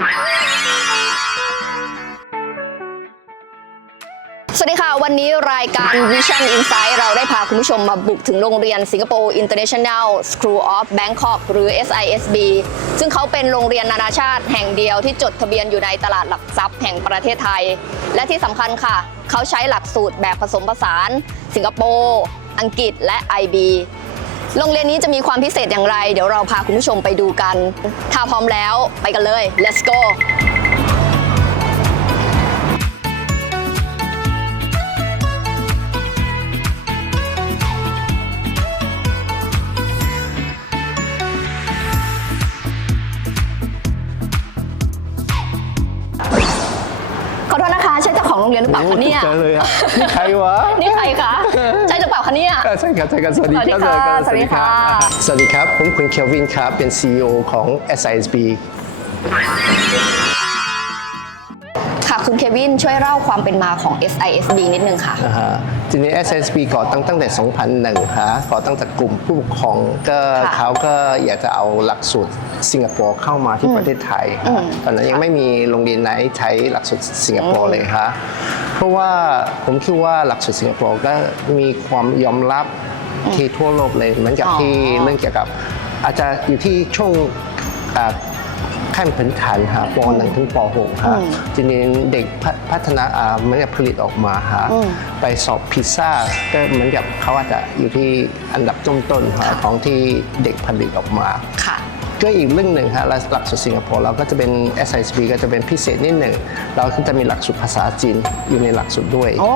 สวัสดีค่ะ วันนี้รายการ Vision Insight เราได้พาคุณผู้ชมมาบุกถึงโรงเรียนสิงคโปร์ International School of Bangkok หรือ SISB ซึ่งเขาเป็นโรงเรียนนานาชาติแห่งเดียวที่จดทะเบียนอยู่ในตลาดหลักทรัพย์แห่งประเทศไทย และที่สำคัญค่ะ เขาใช้หลักสูตรแบบผสมผสาน สิงคโปร์ อังกฤษและ IB โรงเรียนนี้จะมีความพิเศษอย่างไร เดี๋ยวเราพาคุณผู้ชมไปดูกัน ถ้าพร้อมแล้วไปกันเลย let's go ขอโทษนะคะ ใช่เจ้าของโรงเรียนหรือเปล่าคะเนี่ยเจอเลยอะนี่ใครวะ นี่ใครคะ คะเนี่ยเออใช่ครับใช่ครับสวัสดีครับสวัสดีค่ะสวัสดีค่ะ สวัสดีครับ ผมคุณเคลวินครับ เป็น CEO ของ SISB ค่ะ คุณเควินช่วยเล่าความเป็นมาของ SISD นิดนึงค่ะนะฮะทีนี้ SISB ก่อตั้งตั้งแต่ 2001ฮะก่อตั้งจากกลุ่มผู้ปกครองก็ค่ะเขาก็อยากจะเอาหลักสูตรสิงคโปร์เข้ามาที่ประเทศไทยฮะตอนนั้นยังไม่มีโรงเรียนไหนใช้หลักสูตรสิงคโปร์เลยฮะ เพราะว่าผมคิดว่าหลักสูตรสิงคโปร์ก็มีความยอมรับที่ทั่วโลกเลยเหมือนกับอ๋อที่เรื่องเกี่ยวกับ อาจจะอยู่ที่ช่วงอ่าขั้นพื้นฐานฮะป .1 ถึงป .6 ฮะทีนี้เด็กพัพัฒนาอ่าเหมือนกับผลิตออกมาฮะไปสอบพิซซ่าก็เหมือนกับเขาอาจจะอยู่ที่อันดับต้นๆฮะของที่เด็กผลิตออกมาค่ะ ก็อีกเรื่องหนึ่งฮะหลักสูตรสิงคโปร์เราก็จะเป็น SISB ก็จะเป็นพิเศษนิดหนึ่งเราก็จะมีหลักสูตรภาษาจีนอยู่ในหลักสูตรด้วยโอ้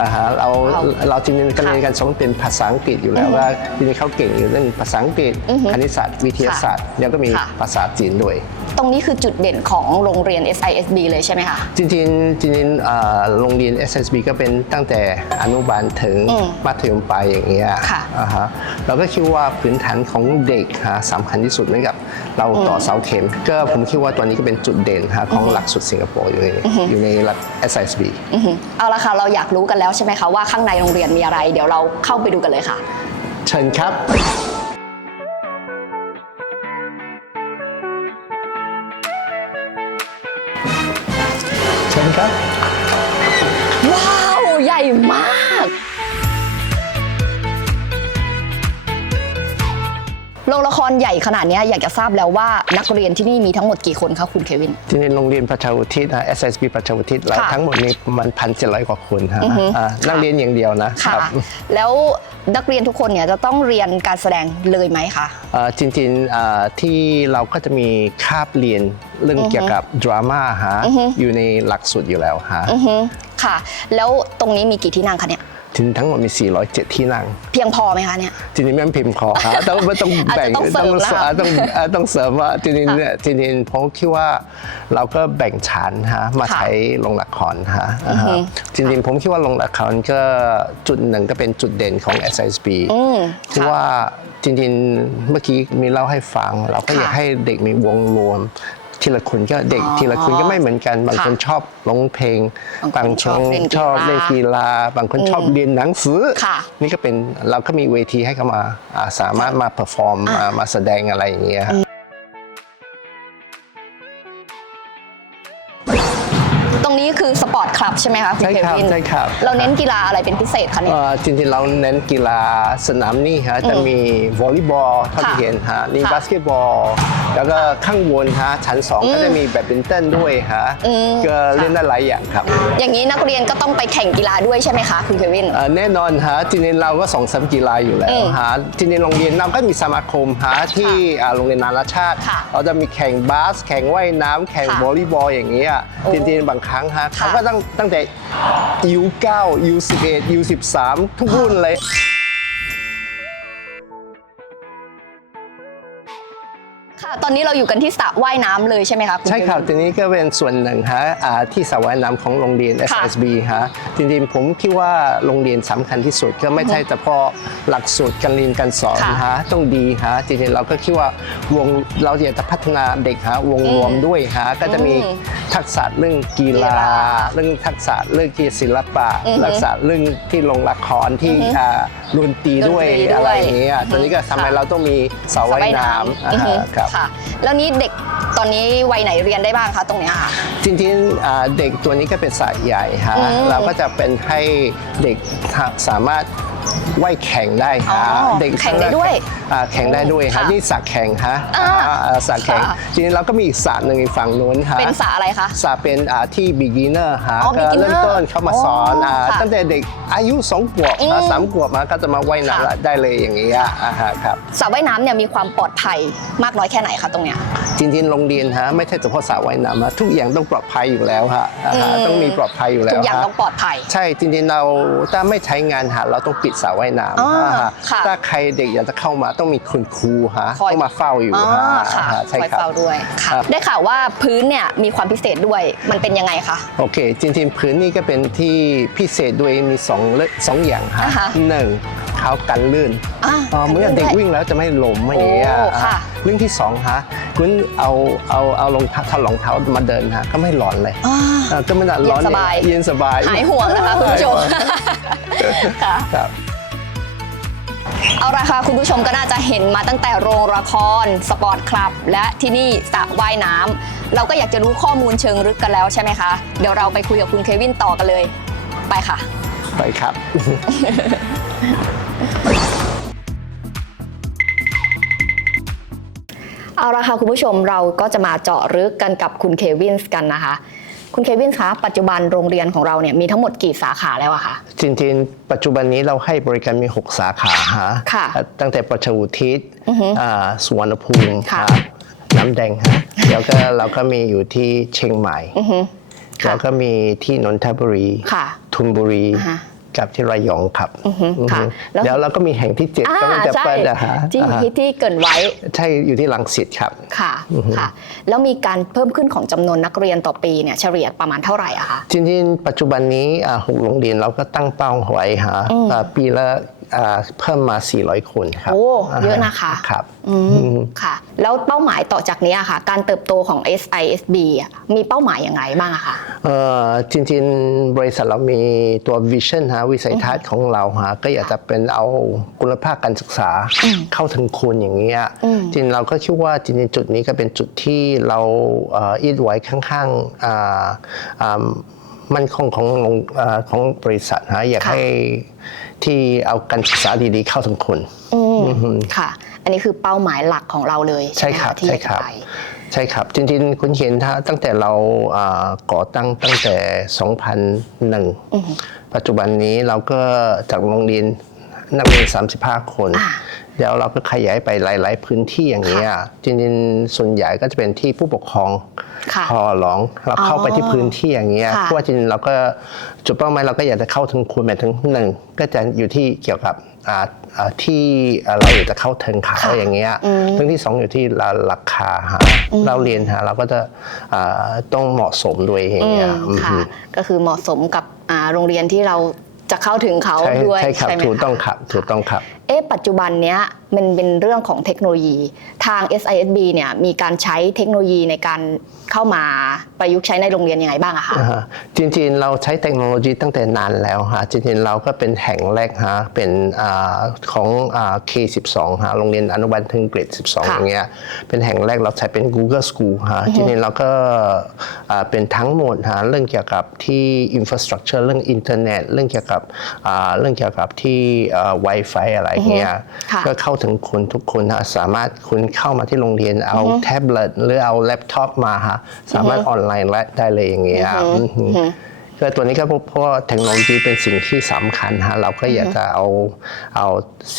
อ่าฮะเราว้าวเราจริงๆการเรียนค่ะการสอนเป็นภาษาอังกฤษอยู่แล้วว่าทีนี้เขาเก่งอยู่เรื่องภาษาอังกฤษคณิตศาสตร์วิทยาศาสตร์แล้วก็มีค่ะภาษาจีนด้วยตรงนี้คือจุดเด่นของโรงเรียน SISD เลยใช่ไหมคะ จริงๆจริงๆอ่าโรงเรียน SSB ก็เป็นตั้งแต่อนุบาลถึงอืมมัธยมปลายอย่างเงี้ยค่ะอ่าฮะเราก็คิดว่าพื้นฐานของเด็กฮะสำคัญที่สุดเหมือนกับเราต่อเสาเข็ม ก็ผมคิดว่าตัวนี้ก็เป็นจุดเด่นฮะของหลักสูตรสิงคโปร์อยู่ในอยู่ในหลัก SISB อือหือเอาละค่ะ เราอยากรู้กันแล้วใช่ไหมคะว่าข้างในโรงเรียนมีอะไร เดี๋ยวเราเข้าไปดูกันเลยค่ะ เชิญครับเชิญครับ ว้าว ใหญ่มาก โรงละครใหญ่ขนาดเนี้ยอยากจะทราบแล้วว่านักเรียนที่นี่มีทั้งหมดกี่คนคะคุณเควิน ที่ในโรงเรียนประชาอุทิศนะ SSB ประชาอุทิศเราค่ะทั้งหมดนี้ประมันพันเจ็ดร้อยกว่าคนฮะอือฮึอ่านักเรียนอย่างเดียวนะค่ะครับแล้วนักเรียนทุกคนเนี่ยจะต้องเรียนการแสดงเลยไหมคะเอ่อจริงๆอ่าที่เราก็จะมีคาบเรียนเรื่องเกี่ยวกับดราม่าฮะอือฮึอยู่ในหลักสูตรอยู่แล้วฮะอือฮึค่ะ แล้วตรงนี้มีกี่ที่นั่งคะเนี่ย ถึงทั้งหมดมี 407 ที่นั่ง เพียงพอไหมคะเนี่ยทีนี้ไม่พิมพ์ขอฮะต้องต้องอาจจะแบ่งต้องเสริมแล้วค่ะต้องอ่าต้องเสริมว่าทีนี้เนี่ยทีนี้ผมคิดว่าเราก็แบ่งฐานฮะมาค่ะใช้ลงละครฮะอ่าฮะจริงๆผมคิดว่าลงละครก็จุดหนึ่งก็เป็นจุดเด่นของ SISB อืมที่ค่ะ ว่าจริงๆเมื่อกี้มีเล่าให้ฟัง เราก็อยากค่ะให้เด็กมีวงรวม ทีละคนก็เด็กอ๋อทีละคนก็ไม่เหมือนกัน บางคนค่ะชอบร้องเพลง บางคนชอบเล่นกีฬาชอบเล่นกีฬาบางคนชอบเรียนหนังสือ ค่ะนี่ก็เป็นเราก็มีเวทีให้เขามาอ่าสามารถมาเ e อร์ฟอร์มมามาแสดงอะไรอย่างเงี้ยตรงนี้คือสปอร์ตค ลับใช่ไหมคะคุณใช่เคครับวินใช่ครับ เราเน้นกีฬาอะไรเป็นพิเศษคะเนี่ย เอ่อจริงๆเราเน้นกีฬาสนามนี่ฮะจะมีวอลเลย์บอลเท่าที่ค่ะเห็นฮะมีค่ะบาสเกตบอล แล้วก็ข้างบนฮะชั้นสองก็จะมีแบดมินตันด้วยฮะอืม ก็เล่นได้หลายอย่างครับอย่างนี้นักเรียนก็ต้องไปแข่งกีฬาด้วยใช่ไหมคะคุณเควิน เอ่อแน่นอนฮะจริงๆเราก็ส่งเสริมกีฬาอยู่แล้อืวมฮะจริงๆโรงเรียนเราก็มีสมาคมฮะที่อ่าโรงเรียนนานาชาติ ค่ะเราจะมีแข่งบาส แข่งว่ายน้ำแข่งค่ะวอลเลย์บอลอย่างเงี้ยโอ้จริงๆบางครั้งฮะค่ะเขาก็ตั้งตั้งแต่ U9 U11 U13 ทุกรุ่นเลย ตอนนี้เราอยู่กันที่สระว่ายน้ำเลยใช่ไหมคะณใช่ครับเควินทีนี้ก็เป็นส่วนหนึ่งฮะอ่าที่สระว่ายน้ำของโรงเรียนค่ะ SSB ฮะจริงๆผมคิดว่าโรงเรียนสำคัญที่สุดก็ไม่ใช่เฉพาะหลักสูตรการเรียนการสอนค่ะฮะต้องดีฮะจริงๆเราก็คิดว่าวงเราอยากจะพัฒนาเด็กฮะวงรวมด้วยฮะก็จะมีอืมทักษะเรื่องกีฬากีฬา เรื่องทักษะเรื่องที่ศิลปะอือฮึทักษะเรื่องที่ลงละครที่อือฮึอ่าดนตรีด้วยดนตรีด้วยอะไรอย่างเงี้ยตอนนี้ก็ทำไมค่ะ เราต้องมีสระว่ายน้ำอือฮึอ่าฮะครับ ค่ะแล้วนี้เด็กตอนนี้วัยไหนเรียนได้บ้างคะตรงเนี้ยค่ะ จริงๆอ่าเด็กตัวนี้ก็เป็นสายใหญ่ฮะอืม เราก็จะเป็นให้เด็กสามารถ ว่ายแข่งได้ฮะอ๋อเด็กแข่งได้ด้วยอ่าแข่งได้ด้วยค่ะฮะนี่สระแข่งฮะอ่าอ่าสระแข่งค่ะจริงๆเราก็มีอีกสระหนึ่งอีกฝั่งนู้นฮะ เป็นสระอะไรคะสระเป็นอ่าที่ beginner ฮะอ๋อก็ beginner เริ่มต้นเข้ามาสอนอ๋ออ่าค่ะตั้งแต่เด็กอายุสองขวบอืมอ่าสามขวบมาก็จะมาว่ายค่ะน้ำได้เลยอย่างนี้ยอ่าฮะครับสระว่ายน้ำเนี่ยมีความปลอดภัยมากน้อยแค่ไหนคะตรงเนี้ย จริงๆโรงเรียนฮะไม่ใช่เฉพาะสระว่ายน้ำฮะทุกอย่างต้องปลอดภัยอยู่แล้วฮะอ่าฮะอืมต้องมีปลอดภัยอยู่แล้ทุวกอย่างฮะ ต้องปลอดภัย ใช่จริงๆเราถ้าไม่ใช้งานฮะเราต้องปิดสระว่ายน้อ๋อำอ่าฮะค่ะถ้าใครเด็กอยากจะเข้ามาต้องมีคุณครูฮะคอย ต้องมาเฝ้าอยู่อ๋อฮะค่ะอ่าฮะคใช่อยครับ เฝ้าด้วยค่ะ ครับ ได้ข่าวว่าพื้นเนี่ยมีความพิเศษด้วยมันเป็นยังไงคะ โอเค จริงๆพื้นนี่ก็เป็นที่พิเศษด้วยมีสองเรื่องสองอย่างฮะอ่าฮะหนึ่ง เขากันลื่นอ่าอ่าเมื่อกันลื่นเด็กด้วยวิ่งแล้วจะไม่ล้มอย่างเงี้ยโอ้ค่ะเรื่องที่สองฮะคุณเอาเอาเอารองเท้าถ้ารองเท้ามาเดินฮะก็ไม่ร้อนเลยอ่าอ่าก็ไม่น่าร้อนเย็นสบาย เย็นสบาย หายห่วงนะคะคุณผู้ชมค่ะ ครับ เอาละค่ะคุณผู้ชมก็น่าจะเห็นมาตั้งแต่โรงละคร สปอร์ตคลับ และที่นี่สระว่ายน้ำเราก็อยากจะรู้ข้อมูลเชิงลึกกันแล้วใช่ไหมคะ เดี๋ยวเราไปคุยกับคุณเควินต่อกันเลย ไปค่ะ ไปครับ เอาละค่ะคุณผู้ชมเราก็จะมาเจาะลึกกันกับคุณเควินส์กันนะคะ คุณเควินส์คะปัจจุบันโรงเรียนของเราเนี่ยมีทั้งหมดกี่สาขาแล้วอะคะจริงๆ ปัจจุบันนี้เราให้บริการมี 6 สาขาฮะค่ะตั้งแต่ประชาอุทิศอ่าสุวรรณภูมิค่ะฮะน้ำแดงฮะแล้วก็เราก็มีอยู่ที่เชียงใหม่อือฮึค่ะแล้วก็มีที่นนทบุรีค่ะทุนบุรีอ่าฮะ กับที่ระยองครับอือฮึค่ะอือแล้วฮึแล้วเราก็มีแห่งที่เจ็ดอ่ากำลังจะใช่เปิดนะฮะที่อ่าฮะที่ที่เกรินไว้ใช่อยู่ที่ลังสิตครับค่ะค่ะ แล้วมีการเพิ่มขึ้นของจำนวนนักเรียนต่อปีเนี่ยเฉลี่ยประมาณเท่าไหร่อะคะจริงๆปัจจุบันนี้อ่าหกโรงเรียนเราก็ตั้งเป้าไว้ฮะอ่าปีละอ่า เพิ่มมา 400 คนครับโอ้าฮเยอะนะคะครับอืมค่ะ แล้วเป้าหมายต่อจากนี้อะค่ะ การเติบโตของ SISB อะมีเป้าหมายอย่างไรบ้างอะคะเอ่อจริงๆ บริษัทเรามีตัววิชั่นฮะวิสัยทัศน์ของเราฮะก็อยากจะเป็นเอาคุณภาพการศึกษาเข้าถึงคุณอย่างเงี้ยจริงๆเราก็คิดว่าจริงๆจุดนี้ก็เป็นจุดที่เราเอ่ออิดไว้ข้างๆอ่าอ่า มันคงของโรงเอ่อของบริษัทฮะอยากค่ะให้ที่เอาการศึกษาดีๆเข้าถึงคุณอืมค่ะ อันนี้คือเป้าหมายหลักของเราเลยใช่ไหมะครับที่ใช่อยากคจะรับไปใช่ครับ จริงๆ คุณเห็นถ้าตั้งแต่เราอ่าก่อตั้งตั้งแต่ 2001 ปัจจุบันนี้เราก็จากโรงเรียน นักเรียน35 คนอ่าเดี๋ยวเราก็ขยายไปหลาย ๆ พื้นที่อย่างนี้ยจริงๆส่วนใหญ่ก็จะเป็นที่ผู้ปกครองค่ะขอร้องเราเข้าไปที่พื้นที่อย่างเงี้ยค่ะเพราะว่าจริงๆเราก็จุดเป้าหมายเราก็อยากจะเข้าถึงคุณหมายถึงหนึ่งก็จะอยู่ที่เกี่ยวกับอ่าอ่าที่อ่าเราอยากจะเข้าถึงเขาค่ะอย่างเงี้ยเรื่องที่สองอยู่ที่ราราคาฮะเราเรียนฮะเราก็จะอ่าต้องเหมาะสมด้วยอย่างอืเงี้ยมอืม ค่ะ ก็คือเหมาะสมกับอ่าโรงเรียนที่เรา จะเข้าถึงเขาใช่ด้วยใช่ครับไหมถูกคะต้องครับถูกต้องครับ เอ๊ะปัจจุบันเนี้ยมันเป็นเรื่องของเทคโนโลยี ทาง SISB เนี่ยมีการใช้เทคโนโลยีในการเข้ามาประยุกต์ใช้ในโรงเรียนยังไงบ้างอะคะอ่าฮะจริงๆ เราใช้เทคโนโลยีตั้งแต่นานแล้วฮะจริงๆ เราก็เป็นแห่งแรกฮะเป็นอาของอ่า K12 ฮะโรงเรียนอนุบาลถึงเกรด 12ค่ะอย่างเงี้ยเป็นแห่งแรกเราใช้เป็น Google School ฮะจริงๆ เราก็อ่าเป็นทั้งหมดฮะเรื่องเกี่ยวกับที่ infrastructure เรื่องอินเทอร์เน็ตเรื่องเกี่ยวกับอ่าเรื่องเกี่ยวกับที่อ่า Wi-Fi อะไรเงี้ยค่ะก็เข้าถึงคนทุกคนฮะสามารถคุณเข้ามาที่โรงเรียนเอาแท็บเล็ตหรือเอาแล็ปท็อปมาฮะสามารถออนไลน์ได้เลยอย่างเงี้ยอือหือก็ตัวนี้ก็เพราะเพราะว่าเทคโนโลยีเป็นสิ่งที่สำคัญฮะเราก็อยากจะเอาเอา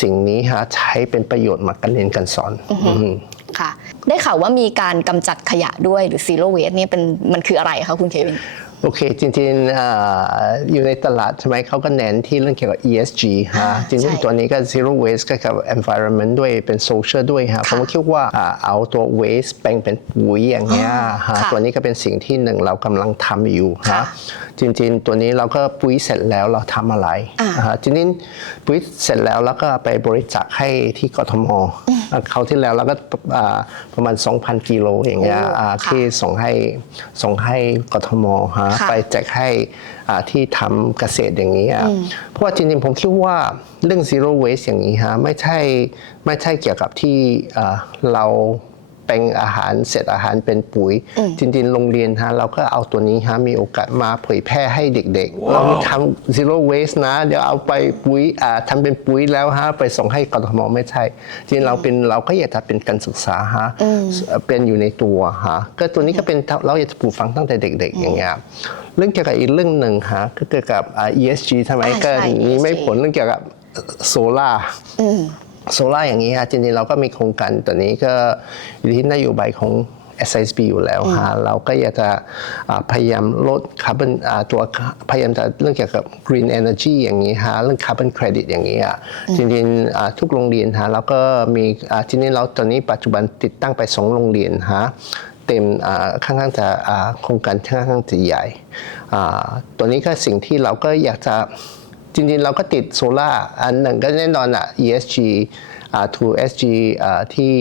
สิ่งนี้ฮะใช้เป็นประโยชน์มาการเรียนการสอนอือหือค่ะ ได้ข่าวว่ามีการกำจัดขยะด้วยหรือ zero waste เนี่ยเป็นมันคืออะไรคะคุณเควิน โอเค จริงๆอ่าอยู่ในตลาดใช่ไหมเขาก็เน้นที่เรื่องเกี่ยวกับ ESG ฮะจใช่ริงๆตัวนี้ก็ zero waste ก็กับ environment ด้วยเป็น social ด้วยฮะผมก็คิดว่าอ่าเอาตัว waste แปลงเป็นปุ๋ยอย่างเงี้ยฮะค่ะตัวนี้ก็เป็นสิ่งที่หนึ่งเรากำลังทำอยู่ค่ะฮะจริง ๆ ตัวนี้เราก็ปุ๋ยเสร็จแล้วเราทำอะไรอ่าฮะจริงๆปุ๋ยเสร็จแล้วแล้วก็ไปบริจาคให้ที่กทมอ่าเขาวที่แล้วเราก็อ่าประมาณ 2,000 กิโลอย่างเงี้ยโอ้อ่าค่ะที่ส่งให้ส่งให้กทมฮะค่ะไปแจกให้อ่าที่ทำเกษตรอย่างนี้อะเพราะว่าจริงๆผมคิดว่าเรื่อง zero waste อย่างนี้ฮะไม่ใช่ไม่ใช่เกี่ยวกับที่อ่าเรา ไปลงอาหารเศษอาหารเป็นปุ๋ย จริงๆ โรงเรียนฮะเราก็เอาตัวนี้ฮะมีโอกาสมาเผยแพร่ให้เด็กๆ เราทำ zero waste นะ เดี๋ยวเอาไปปุ๋ยอ่าทำเป็นปุ๋ยแล้วฮะไปส่งให้กทมไม่ใช่ จริงๆเราเป็นเราก็อยากจะเป็นการศึกษาฮะเป็นอยู่ในตัวฮะก็ตัวนี้ก็เป็นเราอยากจะปลูกฝังตั้งแต่เด็ก ๆ อย่างเงี้ยเรื่องเกี่ยวกับอีกเรื่องหนึ่งฮะก็เกี่ยวกับอ่า ESG ทำไมอ่าก็ใช่นี้ไม่ ESG ผลเรื่องเกี่ยวกับโซล่า โซล่าอย่างนี้ฮะจริงๆเราก็มีโครงการตัวนี้ก็อยู่ที่นโยบายของ SISB อยู่แล้วฮะเราก็อยากจะอ่าพยายามลดคาร์บอนอ่าตัวพยายามจะเรื่องเกี่ยวกับ green energy อย่างนี้ฮะเรื่องคาร์บอนเครดิตอย่างนี้อะจริงๆอ่าทุกโรงเรียนฮะแล้วก็มีอ่าจริงๆเราตอนนี้ปัจจุบันติดตั้งไปสองโรงเรียนฮะเต็มอ่าค่อนข้างจะอ่าโครงการค่อนข้างจะใหญ่อ่าตัวนี้ก็สิ่งที่เราก็อยากจะ จริงๆ เราก็ติดโซล่าร์อันหนึ่งก็แน่นอนอะ ESG อ่า to SG อ่าที่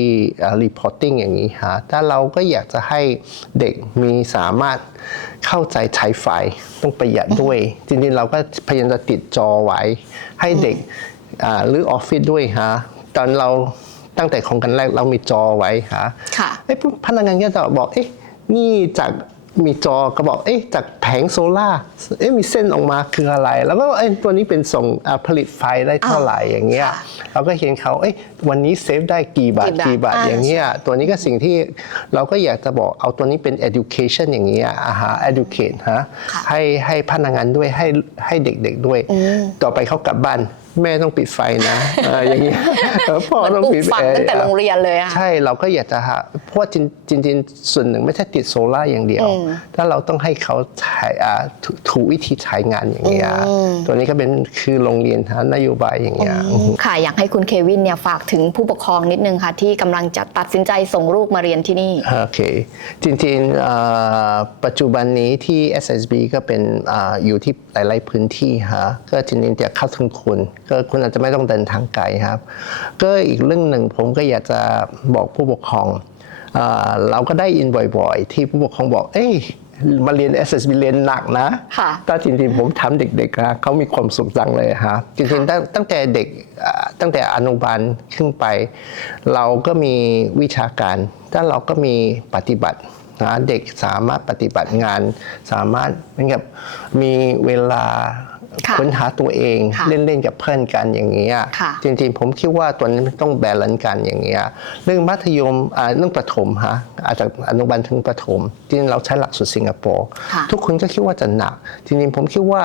อ่า reporting อย่างนี้ฮะถ้าเราก็อยากจะให้เด็กมีสามารถเข้าใจใช้ไฟต้องประหยัดด้วย จริงๆ เราก็พยายามจะติดจอไว้ ให้เด็กอ่าหรือออฟฟิศด้วยฮะตอนเราตั้งแต่โครงการแรกเรามีจอไว้ฮะค่ะเอ้ยพนักงานก็จะบอกเอ๊ะนี่จาก มีจอก็บอกเอ๊ะจากแผงโซล่าร์เอ๊ะมีเส้นออกมาคืออะไร แล้วก็เอ้ยตัวนี้เป็นส่งอ่าผลิตไฟได้เท่าไหร่อย่างเงี้ยค่ะเราก็เห็นเขาเอ๊ะวันนี้เซฟได้กี่บาทกี่บาทกี่บาทอ่าอย่างเงี้ยตัวนี้ก็สิ่งที่เราก็อยากจะบอกเอาตัวนี้เป็น education อย่างเงี้ยอาหา educate ฮะค่ะให้ให้พนักงานด้วยให้ให้เด็กๆด้วย ต่อไปเขากลับบ้านแม่ต้องปิดไฟนะเอออย่างเงี้ยเออพ่อเหมือนต้องปลูปิกดฝังแอร์ตั้งแต่โรงเรียนเลยอะใช่เราก็อยากจะหาเพราะว่าจริงจริงๆส่วนหนึ่งไม่ใช่ติดโซล่าร์อย่างเดียวถ้าเราต้องให้เขาใช้อ่าถูถูกวิธีใช้งานอย่างเงี้ยตัวนี้ก็เป็นคือโรงเรียนหานโยบายอย่างเงี้ยค่ะอยากให้คุณเควินเนี่ยฝากถึงผู้ปกครองนิดนึงค่ะ ที่กำลังจะตัดสินใจส่งลูกมาเรียนที่นี่โอเคจริงๆอ่าปัจจุบันนี้ที่ SSB ก็เป็นอาอยู่ที่หลาย ๆพื้นที่ฮะก็จริงๆจะเข้าถึงคุณก็คุณอาจจะไม่ต้องเดินทางไกลครับ ก็อีกเรื่องหนึ่งผมก็อยากจะบอกผู้ปกครองอ่าเราก็ได้ยินบ่อยๆ ที่ผู้ปกครองบอก เอ้ยมาเรียน SSB เรียนหนักนะค่ะแต่จริงๆผมทำเด็กๆนะเขามีความสุขจังเลยฮะจริงๆตั้งตั้งแต่เด็กอ่าตั้งแต่อนุบาลขึ้นไป เราก็มีวิชาการถ้าเราก็มีปฏิบัตินะเด็กสามารถปฏิบัติงาน สามารถเหมือนกับมีเวลา ค่ะค้นหาตัวเองค่ะเล่นๆกับเพื่อนกันอย่างเงี้ยค่ะจริงๆ ผมคิดว่าตัวนี้มันต้องแบลนซ์กันอย่างเงี้ยเรื่องมัธยมอ่าเรื่องประถมฮะอาจจะอนุบาลถึงประถมจริงๆเราใช้หลักสูตรสิงคโปร์ค่ะทุกคนก็คิดว่าจะหนัก จริงๆ ผมคิดว่า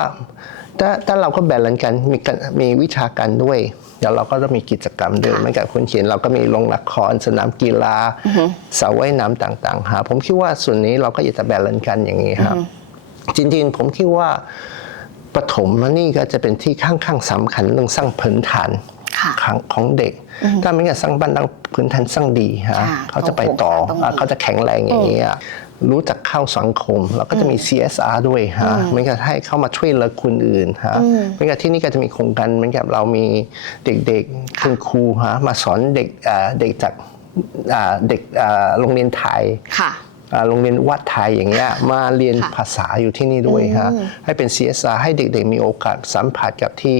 ถ้าถ้าเราก็แบ่งกันมีกันมีวิชาการด้วยเดี๋ยวเราก็ต้องมีกิจกรรมด้วยค่ะเหมือนกับคนเขียนเราก็มีโรงละครสนามกีฬาสระว่ายน้ำต่างๆฮะผมคิดว่าส่วนนี้เราก็อยากจะแบ่งกันอย่างนี้ครับ จริงๆ ผมคิดว่า ปฐมนี่ก็จะเป็นที่ข้างๆสำคัญเรื่องสร้างพื้นฐานค่ะของของเด็ก ถ้าไม่งั้นสร้างบ้านตั้งพื้นฐานสร้างดีฮะค่ะเขาจะไปต่อต้องอะดีเขาจะแข็งแรงอย่างนี้ยรู้จักเข้าสังคม แล้วก็จะมี CSR ด้วยฮะเหมือนกับให้เข้ามาช่วยเหลือคนอื่นฮะเหมือนกับที่นี่ก็จะมีโครงการเหมือนกับเรามีเด็กๆคุณครูฮะมาสอนเด็กอ่าเด็กจากอ่าเด็กอ่าโรงเรียนไทยค่ะอ่า โรงเรียนวัดไทยอย่างเงี้ยมาเรียนค่ะภาษาอยู่ที่นี่ด้วยฮะให้เป็น CSR ให้เด็กๆมีโอกาสสัมผัสกับที่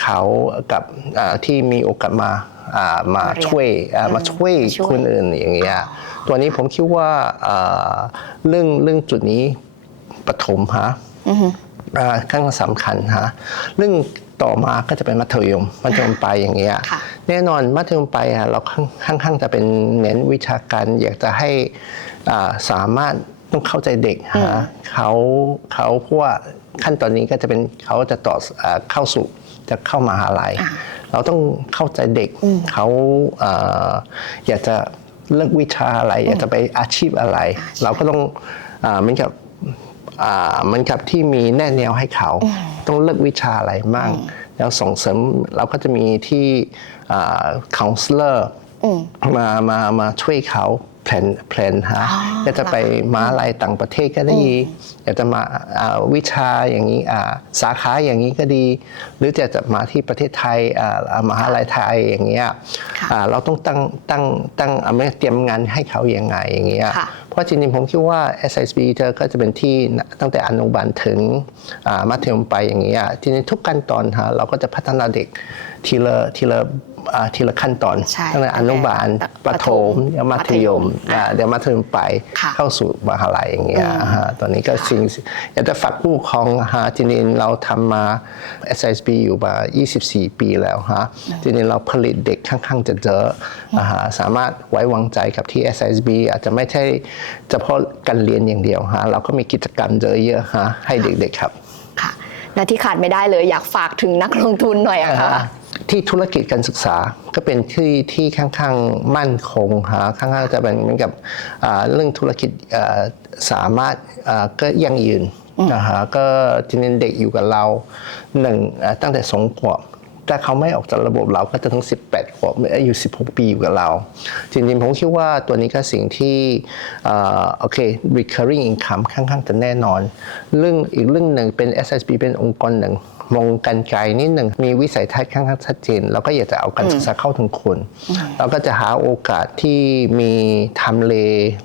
เขากับอ่าที่มีโอกาสมาอ่ามามาเรียนช่วยอ่ามาช่วยช่วยคนอื่นอย่างเงี้ยตัวนี้ผมคิดว่าอ่าเรื่องเรื่องจุดนี้ปฐมฮะอ่าขั้นสำคัญฮะเรื่องต่อมาก็จะเป็นมัธยมมัธยมปลายอย่างเงี้ยค่ะ แน่นอนมัธยมปลายอะเราค่อนค่อนข้างจะเป็นเน้นวิชาการอยากจะให้อ่าสามารถต้องเข้าใจเด็กฮะเขาเขาเพราะว่าขั้นตอนนี้ก็จะเป็นเขาจะต่ออ่าเข้าสู่จะเข้ามหาลัยอ่าเราต้องเข้าใจเด็กเขาอ่าอยากจะเลือกวิชาอะไร อยากจะไปอาชีพอะไร เราก็ต้องอ่าเหมือนกับอ่าเหมันกับที่มีแน่แนวให้เขา ต้องเลือกวิชาอะไรมั่ง แล้วส่งเสริมเราก็จะมีที่ค o u n s e l o r มามามาช่วยเขาแผนแผนฮะอ๋อก็จะไปมหาลัยต่างประเทศก็ดีอยากจะมาอ่าวิชาอย่างนี้อ่าสาขาอย่างนี้ก็ดี หรือจะจะมาที่ประเทศไทยอ่ามหาลัยไทยอย่างเงี้ยค่ะอ่าเราต้องตั้งตั้งตั้งอ่าไม่เตรียมงานให้เขาอย่างไงอย่างเงี้ยค่ะ เพราะจริงๆผมคิดว่า SSB เธอก็จะเป็นที่ตั้งแต่อนุบาลถึงมัธยมไปลายอย่างเงี้ยทีนี้ทุกขั้นตอนฮะเราก็จะพัฒนาเด็กทีละทีละอ่า ทีละขั้นตอนใช่ตั้งแต่อนุบาลตั้งแต่ประถมประถมเดี๋ยวมัธยมอะอ่าเดี๋ยวมัธยมไปค่ะเข้าสู่มหาลัยอย่างเงี้ยฮะตอนนี้ก็สิ่งอยากจะฝากผู้ปกครองฮะทีนี้เราทำมา SISB อยู่มา 24 ปีแล้วฮะทีนี้เราผลิตเด็กค่อนข้างจะเยอะอ่าฮะสามารถไว้วางใจกับที่ SISB อาจจะไม่ใช่เฉพาะการเรียนอย่างเดียวฮะเราก็มีกิจกรรมเยอะๆฮะให้เด็กๆครับ ค่ะและที่ขาดไม่ได้เลยอยากฝากถึงนักลงทุนหน่อยอะค่ะอ่า ที่ธุรกิจการศึกษาก็เป็นที่ที่ค่อนข้างมั่นคงฮะค่อนข้างจะเป็นเหมือนกับเรื่องธุรกิจสามารถก็ยั่งยืนนะฮะก็ทีนี้เด็กอยู่กับเราหนึ่งตั้งแต่สองขวบ ถ้าเขาไม่ออกจากระบบเราก็จะถึง18 ขวบอายุ 16 ปีอยู่กับเรา จริงๆ ผมคิดว่าตัวนี้ก็สิ่งที่อ่าโอเค recurring income ค่อนข้างจะแน่นอน เรื่องอีกเรื่องหนึ่งเป็น SSB เป็นองค์กรหนึ่งมองกันไกลนิดหนึ่งมีวิสัยทัศน์ค่อนข้างชัดเจนเราก็อยากจะเอาการศึกษาเข้าถึงคน เราก็จะหาโอกาสที่มีทำเล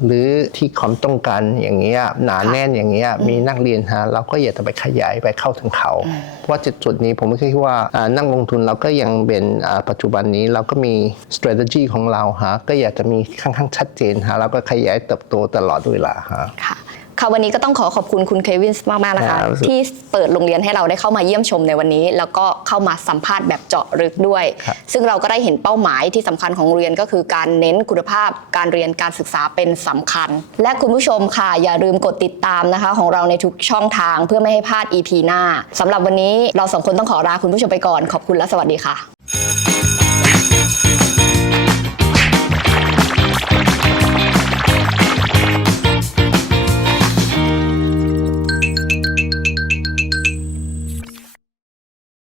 หรือที่ความต้องการอย่างเงี้ยหนาแน่นอย่างเงี้ยมีนักเรียนฮะเราก็อยากจะไปขยายไปเข้าถึงเขา เพราะว่าจุดจุดนี้ผมไม่คิดว่าอ่านักลงทุนเราก็ยังเป็นปัจจุบันนี้เราก็มี strategy ของเราฮะก็อยากจะมีค่อนข้างชัดเจนฮะเราก็ขยายเติบโตตลอดเวลาฮะค่ะ ค่ะวันนี้ก็ต้องขอขอบคุณคุณเควินมากๆนะคะครับที่เปิดโรงเรียนให้เราได้เข้ามาเยี่ยมชมในวันนี้ แล้วก็เข้ามาสัมภาษณ์แบบเจาะลึกด้วยครับซึ่งเราก็ได้เห็นเป้าหมายที่สำคัญของโรงเรียนก็คือการเน้นคุณภาพการเรียนการศึกษาเป็นสำคัญ และคุณผู้ชมค่ะอย่าลืมกดติดตามนะคะ ของเราในทุกช่องทางเพื่อไม่ให้พลาด EP หน้าสำหรับวันนี้เราสองคนต้องขอลาคุณผู้ชมไปก่อนขอบคุณและสวัสดีค่ะ